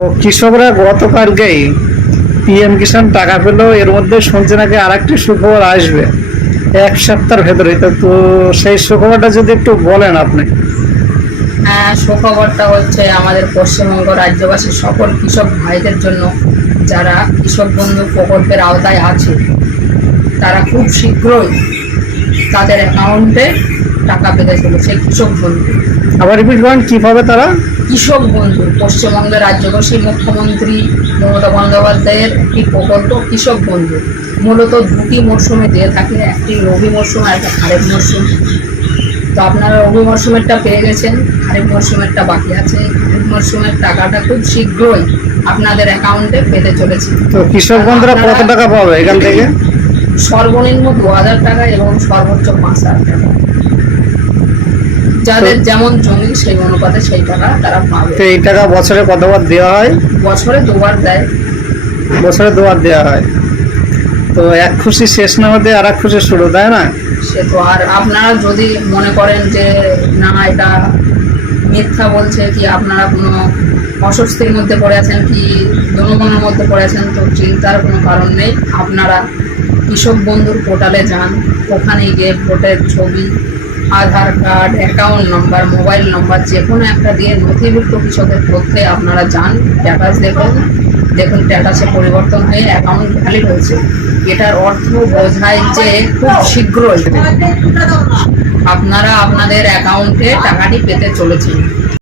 কৃষকরা গতকালকেই পিএম কিষাণ টাকা পেল এর মধ্যে শুনছে নাকি আর একটি সুখবর আসবে এক সপ্তাহের ভেতরে। তো তো সেই সুখবরটা যদি একটু বলেন আপনি। হ্যাঁ সুখবরটা হচ্ছে আমাদের পশ্চিমবঙ্গ রাজ্যবাসীর সকল কৃষক ভাইদের জন্য যারা কৃষক বন্ধু প্রকল্পের আওতায় আছে তারা খুব শীঘ্রই তাদের অ্যাকাউন্টে টাকা পেতে চলেছে কৃষক বন্ধু। আবার রিপিট করেন কীভাবে তারা? কৃষক বন্ধু। পশ্চিমবঙ্গের রাজ্যবাসী মুখ্যমন্ত্রী মমতা বন্দ্যোপাধ্যায়ের একটি প্রকল্প কৃষক বন্ধু। মূলত দুটি মরশুমে দিয়ে থাকে একটি রবি মরশুম আর একটা খারেফ মরশুম। তো আপনারা রবি মরশুমেরটা পেয়ে গেছেন খারিফ মরশুমেরটা বাকি আছে। খারিফ মরশুমের টাকাটা খুব শীঘ্রই আপনাদের অ্যাকাউন্টে পেতে চলেছে। তো কৃষক বন্ধুরা কত টাকা পাবে এখান থেকে? সর্বনিম্ন দু হাজার টাকা এবং সর্বোচ্চ পাঁচ হাজার টাকা। যাদের যেমন জমি সেই অনুপাতে সেই টাকা তারা পাবে। তো এই টাকা বছরে কতবার দেওয়া হয়? বছরে দুবার দেয়। বছরে দুবার দেওয়া হয়। তো এক খুশি শেষ না হতে আর এক খুশি শুরু তাই না? সে তো আর আপনারা যদি মনে করেন যে না এটা মিথ্যা বলছে কি আপনারা কোনো অস্বস্তির মধ্যে পড়ে আছেন কি জনগণের মধ্যে পড়ে আছেন তো চিন্তার কোনো কারণ নেই। আপনারা কৃষক বন্ধুর পোর্টালে যান। ওখানে গিয়ে ভোটের ছবি Aadhaar card account number mobile number যে কোনো একটা দিয়ে নথিভুক্ত কৃষকের তথ্যে আপনারা যান স্ট্যাটাস দেখুন। দেখুন স্ট্যাটাসে পরিবর্তন হয়ে অ্যাকাউন্ট ভ্যালিড হয়েছে। এটার অর্থ বোঝায় যে খুব শীঘ্রই আপনারা আপনাদের অ্যাকাউন্টে টাকাটি পেতে চলেছেন।